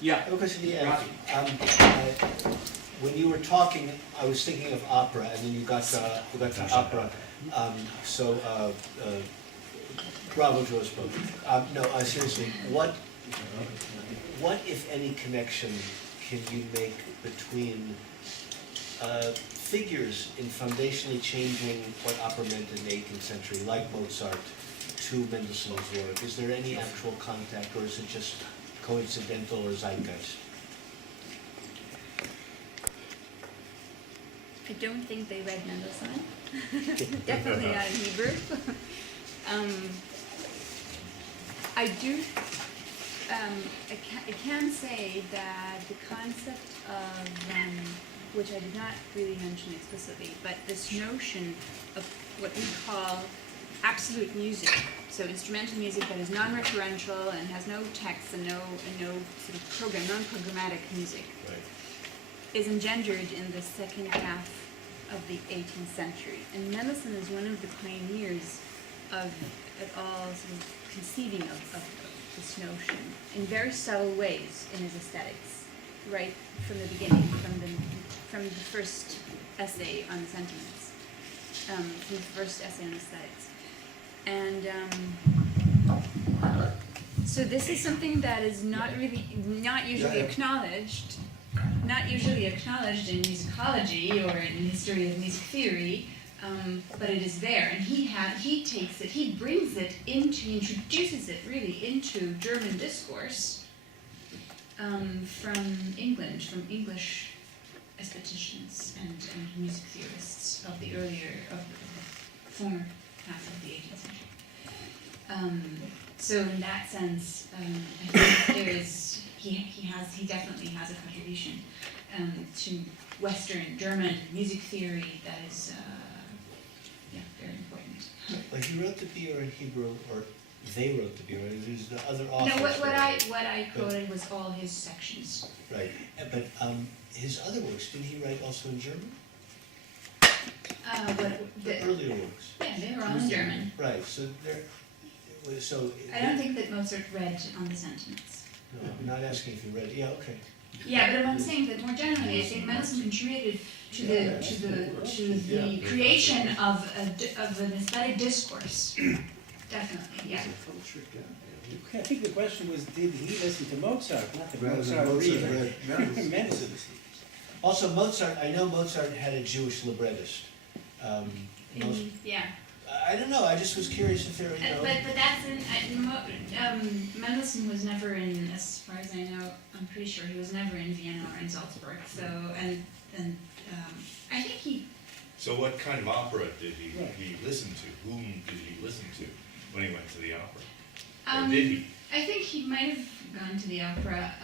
Yeah. I have a question at the end. When you were talking, I was thinking of opera, and then you got to opera. Bravo, Joe spoke. No, seriously, what, if any, connection can you make between figures in foundationally changing what opera meant in the 18th century, like Mozart, to Mendelssohn's work? Is there any actual contact, or is it just coincidental or zeitgeist? I don't think they read Mendelssohn. Definitely not in Hebrew. I do. I can say that the concept of which I did not really mention explicitly, but this notion of what we call absolute music, so instrumental music that is non-referential and has no text and no sort of program, non-programmatic music, Right. is engendered in the second half of the 18th century. And Mendelssohn is one of the pioneers of at all sort of conceiving of this notion in very subtle ways in his aesthetics, right from the beginning, from the first essay on sentiments, from the first essay on aesthetics. And so this is something that is not usually acknowledged in musicology or in history of music theory, but it is there. And he takes it, he introduces it really into German discourse from England, from English aestheticians and music theorists of the former half of the 18th century. So in that sense, I think there is, he definitely has a contribution to Western German music theory that is, very important. Like he wrote the Biur in Hebrew, or they wrote the Biur, there's the other authors. No, what I quoted was all his sections. Right, but his other works, did he write also in German? The earlier works. Yeah, they were all in German. Right, so I don't think that Mozart read on the sentiments. No, I'm not asking if you read. Yeah, okay. Yeah, but I'm saying that more generally, I think Mendelssohn contributed to the creation of an aesthetic discourse. Definitely, yeah. I think the question was, did he listen to Mozart? Not that Rather Mozart than Mozart read Mendelssohn. Also, I know Mozart had a Jewish librettist. Yeah. I don't know. I just was curious if there, But that's Mendelssohn was never in, as far as I know, I'm pretty sure he was never in Vienna or in Salzburg. So and I think he. So what kind of opera did he listen to? Whom did he listen to when he went to the opera? Or did he? I think he might have gone to the opera.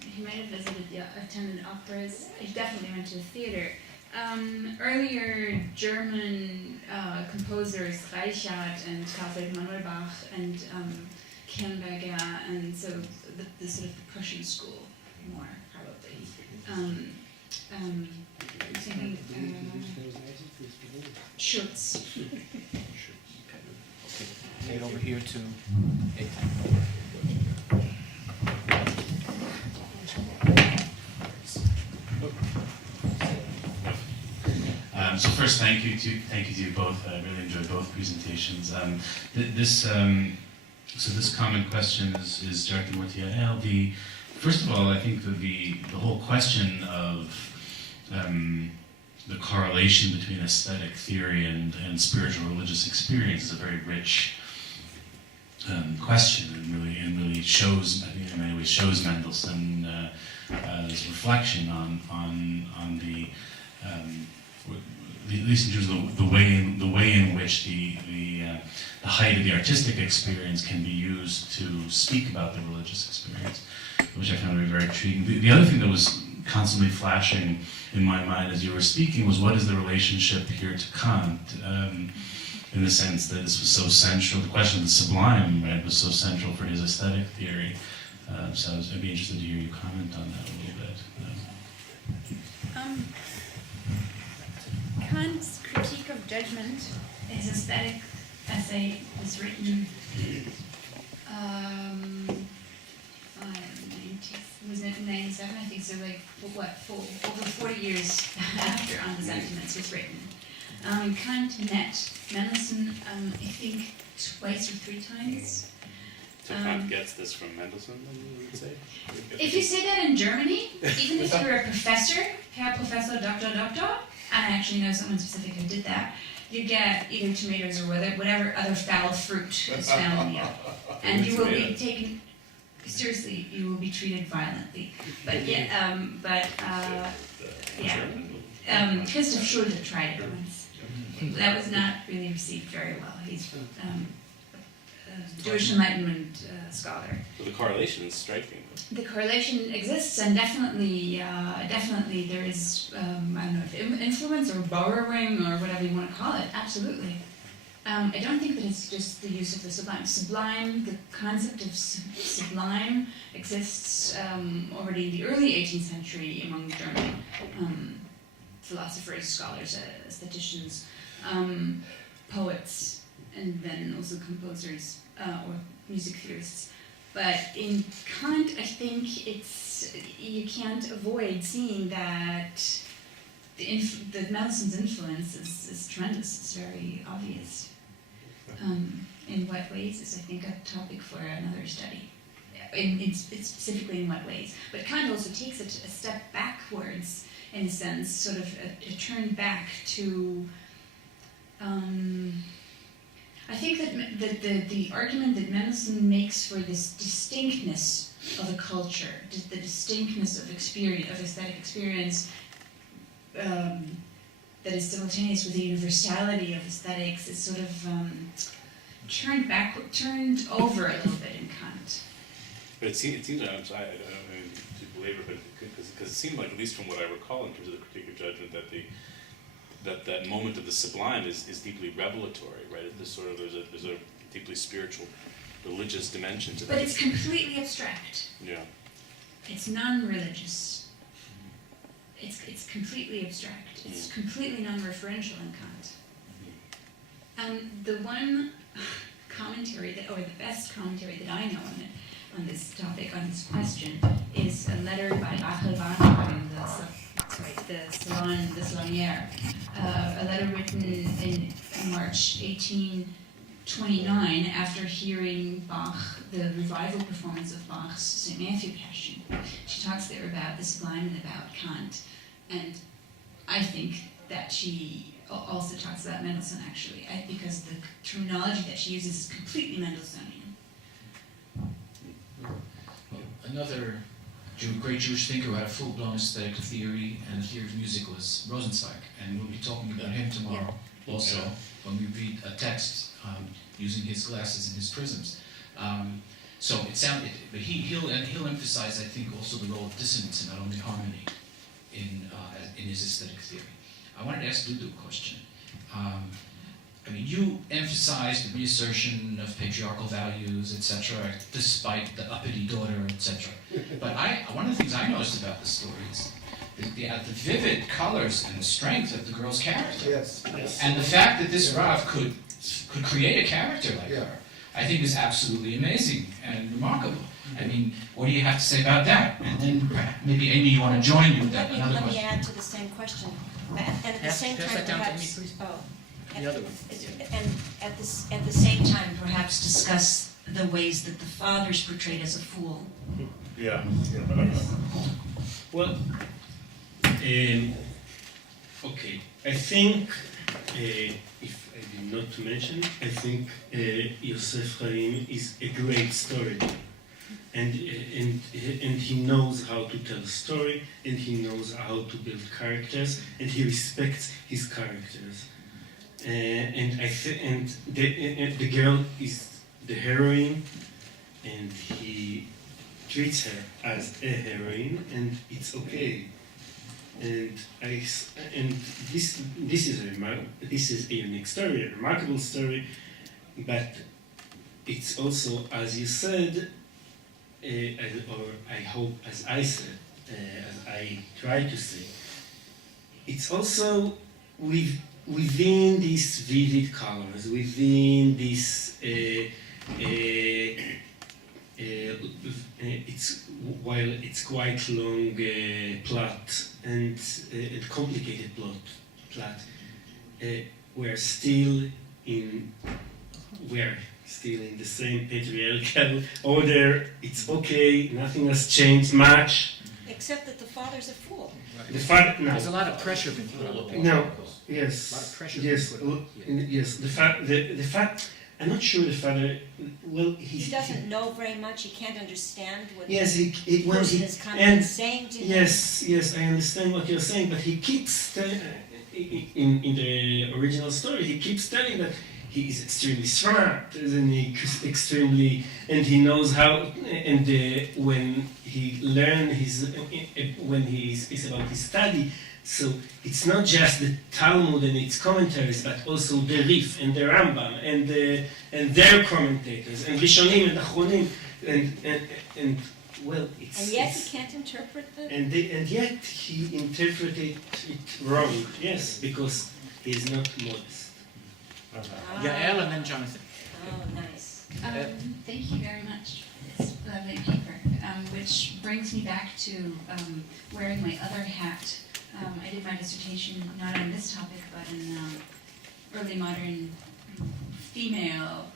He might have attended operas. He definitely went to the theater. Earlier German composers, Reichard and Karl Manuel Bach and Kernberger, and so the sort of the Prussian school more probably. Thinking Schutz. Okay, over here to 8. So first, thank you to you both. I really enjoyed both presentations. This common question is directed more to Yael. First of all, I think that the whole question of the correlation between aesthetic theory and spiritual religious experience is a very rich question, and really shows, in many ways, shows Mendelssohn's reflection on the at least in terms of the way in which the height of the artistic experience can be used to speak about the religious experience, which I found to be very intriguing. The other thing that was constantly flashing in my mind as you were speaking was, what is the relationship here to Kant, in the sense that this was so central, the question of the sublime, right, was so central for his aesthetic theory. So I'd be interested to hear you comment on that a little bit. Kant's Critique of Judgment, his aesthetic essay, was written 96. Okay, so like, over 40 years after On the Sentiments was written, Kant met Mendelssohn, I think, twice or 3 times. So Kant gets this from Mendelssohn, then you would say? If you say that in Germany, even if you're a professor, Herr Professor, Doctor, and I actually know someone specific who did that, you get either tomatoes or whatever other foul fruit is found in the apple. And you will be taken, seriously, you will be treated violently. But yeah, Christoph Schulze tried it once. That was not really received very well. He's a Jewish Enlightenment scholar. So the correlation is striking. The correlation exists, and definitely there is, I don't know if influence or borrowing or whatever you want to call it. Absolutely. I don't think that it's just the use of the sublime. Sublime, the concept of sublime exists already in the early 18th century among German philosophers, scholars, aestheticians, poets, and then also composers or music theorists. But in Kant, I think you can't avoid seeing that that Mendelssohn's influence is tremendous. It's very obvious. In what ways is, I think, a topic for another study. It's specifically in what ways. But Kant also takes it a step backwards, in a sense, sort of a turn back to. I think that the argument that Mendelssohn makes for this distinctness of a culture, the distinctness of experience, of aesthetic experience, that is simultaneous with the universality of aesthetics, is sort of turned over a little bit in Kant. But it seems I don't mean to belabor, but because it seemed like, at least from what I recall in terms of the critique of judgment, that moment of the sublime is deeply revelatory, right? There's a deeply spiritual, religious dimension to that. But it's completely abstract. Yeah. It's non-religious. It's completely abstract. It's completely non-referential in Kant. The one commentary or the best commentary that I know on this topic, on this question, is a letter by Achel Warner in the Salonière, a letter written in March 1829 after hearing Bach, the revival performance of Bach's St. Matthew Passion. She talks there about the sublime and about Kant, and I think that she also talks about Mendelssohn, actually, because the terminology that she uses is completely Mendelssohnian. Well, another great Jewish thinker who had a full-blown aesthetic theory and a theory of music was Rosenzweig, and we'll be talking about him tomorrow also when we read a text using his glasses and his prisms. So it sounded, but he'll emphasize, I think, also the role of dissonance and not only harmony in his aesthetic theory. I wanted to ask Dudu a question. I mean, you emphasize the reassertion of patriarchal values, etc., despite the uppity daughter, etc. But one of the things I noticed about the story is the vivid colors and the strength of the girl's character. Yes. And the fact that this Rav could create a character like her, I think is absolutely amazing and remarkable. I mean, what do you have to say about that? And then maybe Amy, you want to join you with that? Another Let me question. add to the same question, and at the same time perhaps. The other one. And at the same time, perhaps discuss the ways that the father's portrayed as a fool. Yeah. Well, okay, I think, if I did not mention, I think Yosef Chaim is a great storyteller. And he knows how to tell a story, and he knows how to build characters, and he respects his characters. And the girl is the heroine, and he treats her as a heroine, and it's okay. And this is a unique story, a remarkable story, but it's also, as you said, or I hope, as I said, as I try to say, it's also within these vivid colors, within this, it's while it's quite long plot and a complicated plot, we're still in the same patriarchal order. It's okay. Nothing has changed much. Except that the father's a fool. The father, no. There's a lot of pressure being put on the people. No. Yes. A lot of pressure Yes. being put on. Yes. The fact. I'm not sure the father. Well, He doesn't know very much, he can't understand what Yes. the When person he is coming and and saying to him. yes. I understand what you're saying, but he keeps in the original story. He keeps telling that he is extremely smart, and he knows how. And when he learned when he speaks about his study, so it's not just the Talmud and its commentaries, but also the Rif and the Rambam and their commentators and Rishonim and Achronim and well, it's. And yet it's, he can't interpret the... and yet he interpreted it wrong. Yes, because he is not modest. Yael and then Jonathan. Oh, nice. Thank you very much. It's a lovely paper, which brings me back to wearing my other hat. I did my dissertation not on this topic, but in early modern female,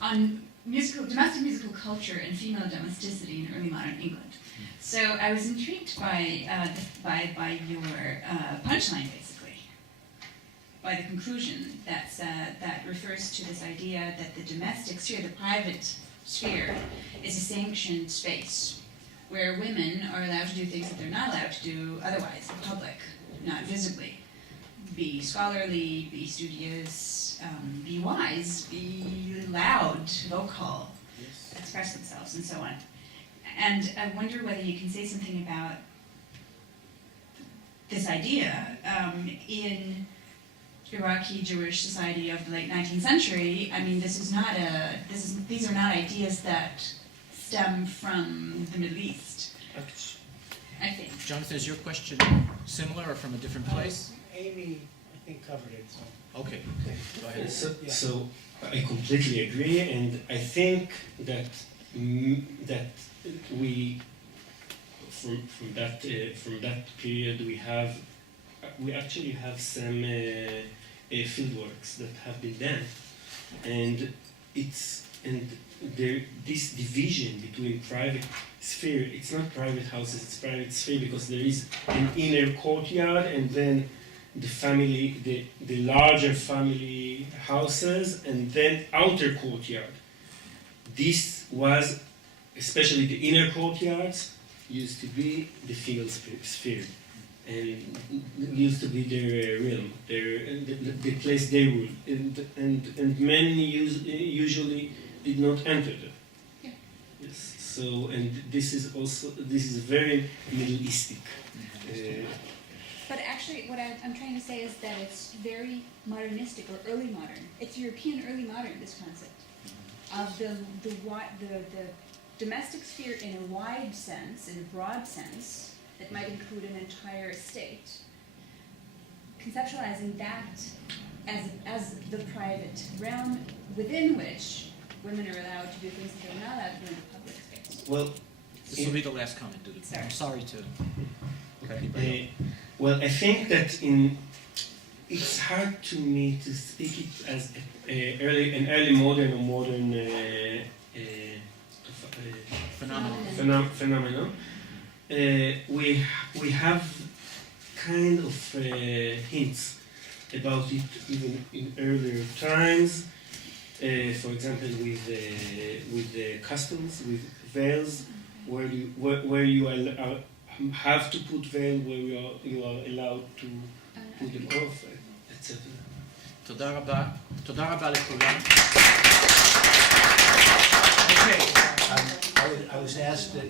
on domestic musical culture and female domesticity in early modern England. So I was intrigued by your punchline, basically, by the conclusion that refers to this idea that the domestic sphere, the private sphere, is a sanctioned space where women are allowed to do things that they're not allowed to do otherwise in public, not visibly. Be scholarly, be studious, be wise, be loud, vocal, express themselves, and so on. And I wonder whether you can say something about this idea in Iraqi Jewish society of the late 19th century. I mean, these are not ideas that stem from the Middle East, I think. Jonathan, is your question similar or from a different place? Amy, I think, covered it, so. Okay, go ahead. So I completely agree, and I think that that we from that period we actually have some fieldworks that have been done, and this division between private sphere, it's not private houses, it's private sphere, because there is an inner courtyard and then the family, the larger family houses, and then outer courtyard. This was, especially the inner courtyards, used to be the female sphere, and used to be their realm, the place they ruled, and men usually did not enter them. Yeah. Yes. So, and this is very Middle Eastic. But actually, what I'm trying to say is that it's very modernistic or early modern. It's European early modern, this concept of the domestic sphere in a wide sense, in a broad sense, that might include an entire estate. Conceptualizing that as the private realm within which women are allowed to do things that they're not allowed to do in the public space. Well, This will be the last comment, dude. Sorry. I'm sorry to cut you well, I think that it's hard to me to speak it as an early modern or modern phenomenon. We have kind of hints about it even in earlier times. For example, with the customs, with veils, where you have to put veil, where you are allowed to put them off, etc. תודה רבה. תודה רבה לכולם. Okay. I was asked that